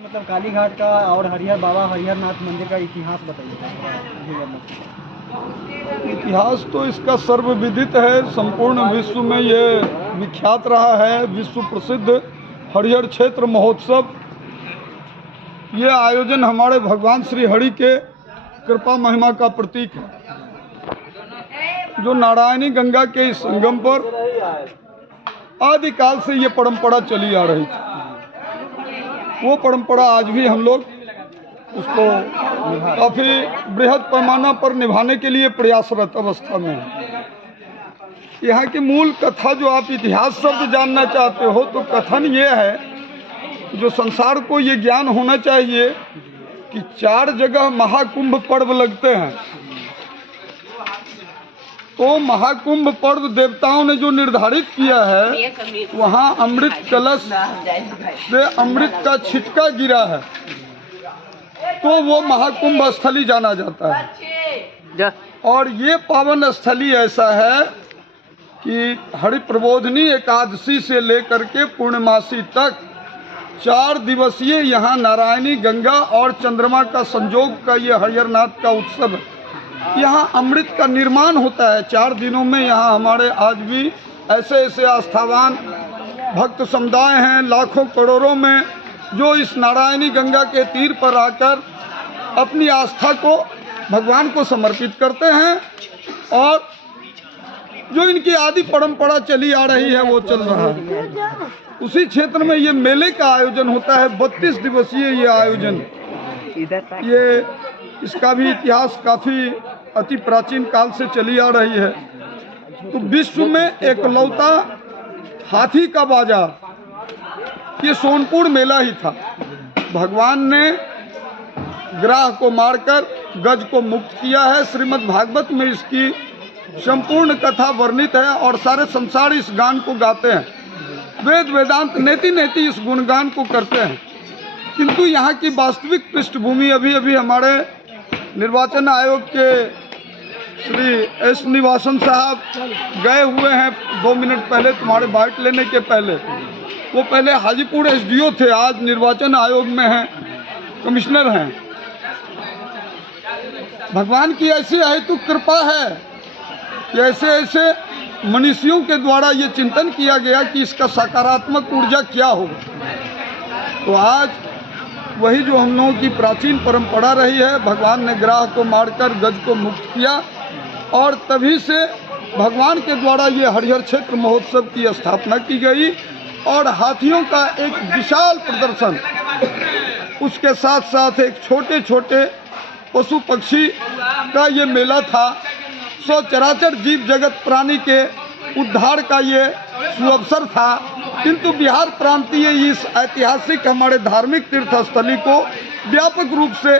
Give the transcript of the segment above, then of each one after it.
मतलब काली घाट का और हरिहर बाबा हरिहर नाथ मंदिर का इतिहास बताइए। इतिहास तो इसका सर्वविदित है, संपूर्ण विश्व में ये विख्यात रहा है। विश्व प्रसिद्ध हरिहर क्षेत्र महोत्सव, ये आयोजन हमारे भगवान श्री हरि के कृपा महिमा का प्रतीक है, जो नारायणी गंगा के इस संगम पर आदिकाल से ये परंपरा चली आ रही थी। वो परंपरा आज भी हम लोग उसको काफ़ी बृहद पैमाना पर निभाने के लिए प्रयासरत अवस्था में है। यहाँ की मूल कथा, जो आप इतिहास शब्द जानना चाहते हो, तो कथन ये है, जो संसार को ये ज्ञान होना चाहिए कि 4 जगह महाकुंभ पर्व लगते हैं। तो महाकुंभ पर्व देवताओं ने जो निर्धारित किया है, वहाँ अमृत कलश से अमृत का छिटका गिरा है, तो वो महाकुंभ स्थली जाना जाता है। और ये पावन स्थली ऐसा है कि हरिप्रबोधिनी एकादशी से लेकर के पूर्णमासी तक 4 दिवसीय यहाँ नारायणी गंगा और चंद्रमा का संयोग का ये हरिहर नाथ का उत्सव है। यहाँ अमृत का निर्माण होता है 4 दिनों में। यहाँ हमारे आज भी ऐसे ऐसे आस्थावान भक्त समुदाय हैं, लाखों करोड़ों में, जो इस नारायणी गंगा के तीर पर आकर अपनी आस्था को भगवान को समर्पित करते हैं। और जो इनकी आदि परंपरा चली आ रही है, वो चल रहा है। उसी क्षेत्र में ये मेले का आयोजन होता है, 32 दिवसीय ये आयोजन। ये इसका भी इतिहास काफ़ी अति प्राचीन काल से चली आ रही है। तो विश्व में एकलौता हाथी का बाजार ये सोनपुर मेला ही था। भगवान ने ग्राह को मारकर गज को मुक्त किया है। श्रीमद् भागवत में इसकी संपूर्ण कथा वर्णित है और सारे संसार इस गान को गाते हैं। वेद वेदांत नेति नेति इस गुणगान को करते हैं। किंतु यहाँ की वास्तविक पृष्ठभूमि, अभी अभी हमारे निर्वाचन आयोग के श्री एस निवासन साहब गए हुए हैं 2 मिनट पहले, तुम्हारे बाइट लेने के पहले। वो पहले हाजीपुर एसडीओ थे, आज निर्वाचन आयोग में हैं, कमिश्नर हैं। भगवान की ऐसी अहेतु कृपा है कि ऐसे ऐसे मनीषियों के द्वारा ये चिंतन किया गया कि इसका सकारात्मक ऊर्जा क्या होगा। तो आज वही जो हम लोगों की प्राचीन परंपरा रही है, भगवान ने ग्राह को मारकर गज को मुक्त किया और तभी से भगवान के द्वारा ये हरिहर क्षेत्र महोत्सव की स्थापना की गई। और हाथियों का एक विशाल प्रदर्शन, उसके साथ साथ एक छोटे छोटे पशु पक्षी का ये मेला था। चराचर जीव जगत प्राणी के उद्धार का ये सुअवसर था। किंतु बिहार प्रांतीय इस ऐतिहासिक हमारे धार्मिक तीर्थस्थली को व्यापक रूप से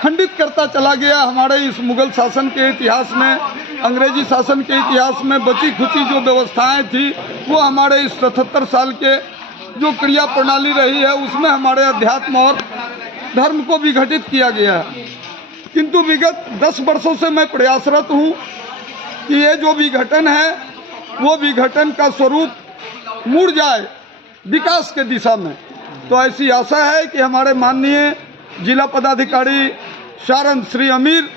खंडित करता चला गया। हमारे इस मुगल शासन के इतिहास में, अंग्रेजी शासन के इतिहास में बची खुची जो व्यवस्थाएं थी, वो हमारे इस 77 साल के जो क्रिया प्रणाली रही है, उसमें हमारे अध्यात्म और धर्म को विघटित किया गया है। किंतु विगत 10 वर्षों से मैं प्रयासरत हूँ कि ये जो विघटन है, वो विघटन का स्वरूप मुड़ जाए विकास के दिशा में। तो ऐसी आशा है कि हमारे माननीय जिला पदाधिकारी सारण श्री अमीर,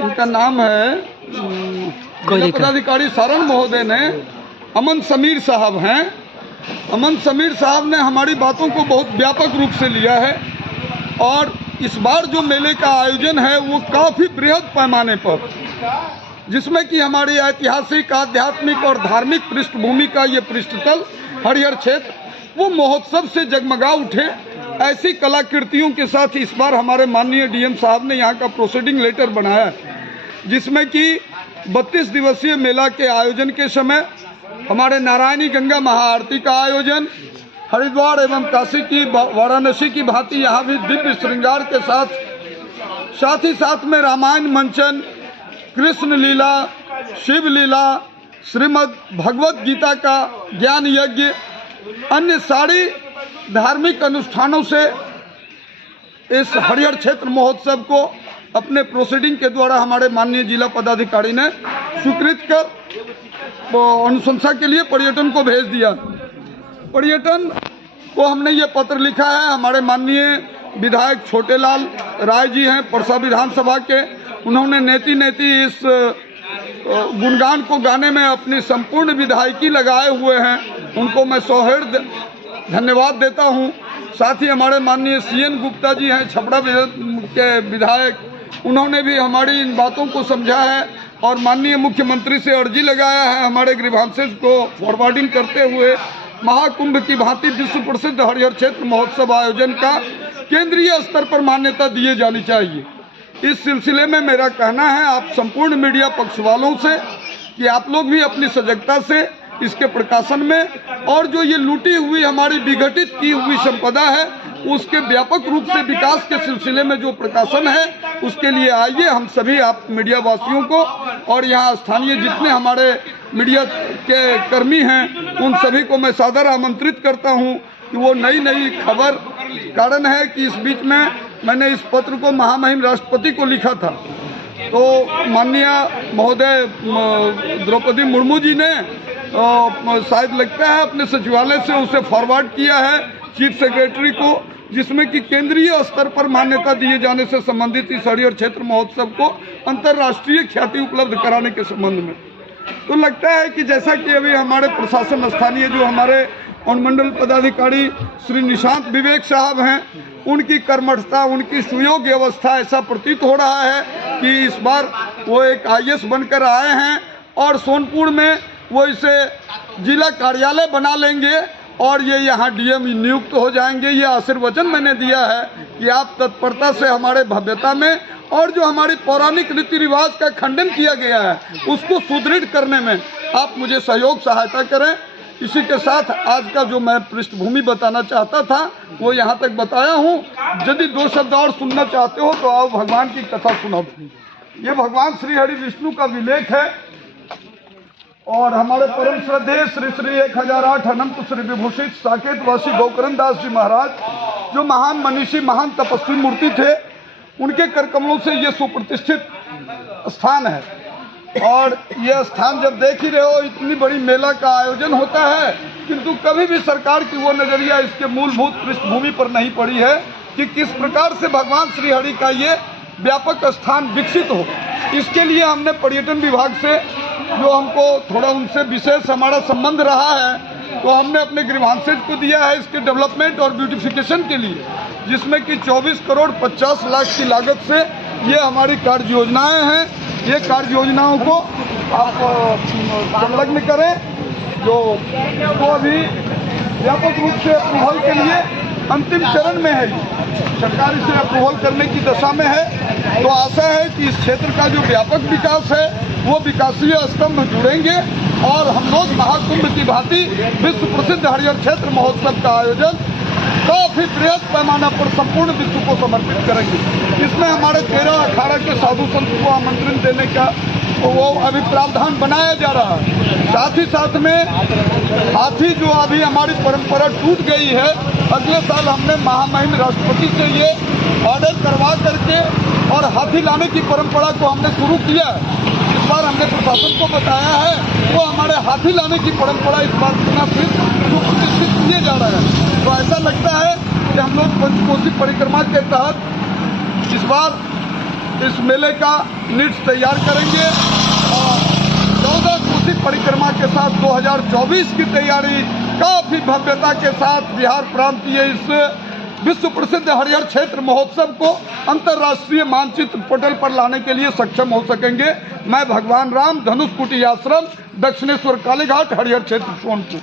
इनका नाम है जिला पदाधिकारी सारण महोदय ने, अमन समीर साहब हैं। अमन समीर साहब ने हमारी बातों को बहुत व्यापक रूप से लिया है और इस बार जो मेले का आयोजन है, वो काफ़ी बृहद पैमाने पर, जिसमें कि हमारी ऐतिहासिक, आध्यात्मिक और धार्मिक पृष्ठभूमि का ये पृष्ठतल हरिहर क्षेत्र, वो महोत्सव से जगमगा उठे। ऐसी कलाकृतियों के साथ इस बार हमारे माननीय डीएम साहब ने यहाँ का प्रोसीडिंग लेटर बनाया, जिसमें कि 32 दिवसीय मेला के आयोजन के समय हमारे नारायणी गंगा महाआरती का आयोजन, हरिद्वार एवं काशी की, वाराणसी की भांति यहाँ भी दिव्य श्रृंगार के साथ ही साथ में रामायण मंचन, कृष्ण लीला, शिव लीला, श्रीमद् भगवत गीता का ज्ञान यज्ञ, अन्य सारी धार्मिक अनुष्ठानों से इस हरिहर क्षेत्र महोत्सव को अपने प्रोसीडिंग के द्वारा हमारे माननीय जिला पदाधिकारी ने स्वीकृत कर अनुशंसा के लिए पर्यटन को भेज दिया। पर्यटन को हमने ये पत्र लिखा है, हमारे माननीय विधायक छोटेलाल राय जी हैं परसा विधानसभा के, उन्होंने नेति नेति इस गुणगान को गाने में अपनी संपूर्ण विधायकी लगाए हुए हैं, उनको मैं सौहार्द धन्यवाद देता हूं। साथ ही हमारे माननीय CN गुप्ता जी हैं छपरा के विधायक, उन्होंने भी हमारी इन बातों को समझा है और माननीय मुख्यमंत्री से अर्जी लगाया है हमारे ग्रीवांसेस को फॉरवर्डिंग करते हुए महाकुंभ की भांति विश्व प्रसिद्ध हरिहर क्षेत्र महोत्सव आयोजन का केंद्रीय स्तर पर मान्यता दिए जानी चाहिए। इस सिलसिले में मेरा कहना है आप संपूर्ण मीडिया पक्ष वालों से कि आप लोग भी अपनी सजगता से इसके प्रकाशन में और जो ये लूटी हुई हमारी विघटित की हुई संपदा है उसके व्यापक रूप से विकास के सिलसिले में जो प्रकाशन है उसके लिए आइए। हम सभी आप मीडिया वासियों को और यहाँ स्थानीय जितने हमारे मीडिया के कर्मी हैं उन सभी को मैं सादर आमंत्रित करता हूँ कि वो नई नई खबर कारण है कि इस बीच में मैंने इस पत्र को महामहिम राष्ट्रपति को लिखा था, तो माननीय महोदय द्रौपदी मुर्मू जी ने शायद लगता है अपने सचिवालय से उसे फॉरवर्ड किया है चीफ सेक्रेटरी को, जिसमें कि केंद्रीय स्तर पर मान्यता दिए जाने से संबंधित इस हरिहर क्षेत्र महोत्सव को अंतर्राष्ट्रीय ख्याति उपलब्ध कराने के संबंध में। तो लगता है कि जैसा कि अभी हमारे प्रशासन स्थानीय जो हमारे अनुमंडल पदाधिकारी श्री निशांत विवेक साहब हैं, उनकी कर्मठता, उनकी सुयोग्य अवस्था ऐसा प्रतीत हो रहा है कि इस बार वो एक IAS बनकर आए हैं और सोनपुर में वो इसे जिला कार्यालय बना लेंगे और ये यहाँ DM नियुक्त हो जाएंगे। ये आशीर्वचन मैंने दिया है कि आप तत्परता से हमारे भव्यता में और जो हमारी पौराणिक रीति रिवाज का खंडन किया गया है उसको सुदृढ़ करने में आप मुझे सहयोग सहायता करें। इसी के साथ आज का जो मैं पृष्ठभूमि बताना चाहता था वो यहाँ तक बताया हूँ। यदि 2 शब्द और सुनना चाहते हो तो आओ भगवान की कथा सुनो। ये भगवान श्री हरि विष्णु का विलेख है और हमारे परम श्रद्धेय श्री श्री 1008 अनंत श्री विभूषित साकेतवासी गोकर्ण दास जी महाराज जो महान मनीषी महान तपस्वी मूर्ति थे, उनके कर कमलों से ये सुप्रतिष्ठित स्थान है। और ये स्थान जब देख ही रहे हो इतनी बड़ी मेला का आयोजन होता है, किंतु कभी भी सरकार की वो नजरिया इसके मूलभूत पृष्ठभूमि पर नहीं पड़ी है कि किस प्रकार से भगवान श्री हरि का ये व्यापक स्थान विकसित हो। इसके लिए हमने पर्यटन विभाग से जो हमको थोड़ा उनसे विशेष हमारा संबंध रहा है तो हमने अपने ग्रीवांसेज को दिया है इसके डेवलपमेंट और ब्यूटिफिकेशन के लिए, जिसमें कि 24 करोड़ 50 लाख की लागत से ये हमारी कार्य योजनाएँ हैं। ये कार्य योजनाओं को आप संलग्न करें जो अभी व्यापक रूप से अप्रूवल के लिए अंतिम चरण में है, सरकार इसे अप्रूवल करने की दशा में है। तो आशा है कि इस क्षेत्र का जो व्यापक विकास है वो विकासीय स्तंभ जुड़ेंगे और हम लोग महाकुंभ की भांति विश्व प्रसिद्ध हरिहर क्षेत्र महोत्सव का आयोजन काफी बृहद पैमाना पर संपूर्ण विश्व को समर्पित करेंगे। इसमें हमारे 13 अखाड़ा के साधु संत को आमंत्रण देने का वो अभी प्रावधान बनाया जा रहा है। साथ ही साथ में हाथी जो अभी हमारी परंपरा टूट गई है, अगले साल हमने महामहिम राष्ट्रपति से ये ऑर्डर करवा करके और हाथी लाने की परंपरा को हमने शुरू किया है। इस बार हमने प्रशासन को बताया है वो हमारे हाथी लाने की परंपरा इस बार पुनः फिर सुप्रतिष्ठित किए जा रहे हैं। तो ऐसा लगता है कि हम लोग पंचकोसी परिक्रमा के तहत इस बार इस मेले का नीड्स तैयार करेंगे और 14 कोसी परिक्रमा के साथ 2024 की तैयारी काफी भव्यता के साथ बिहार प्रांतीय इस विश्व प्रसिद्ध हरिहर क्षेत्र महोत्सव को अंतर्राष्ट्रीय मानचित्र पटल पर लाने के लिए सक्षम हो सकेंगे। मैं भगवान राम, धनुष कुटी आश्रम, दक्षिणेश्वर कालीघाट, हरिहर क्षेत्र सोनपुर।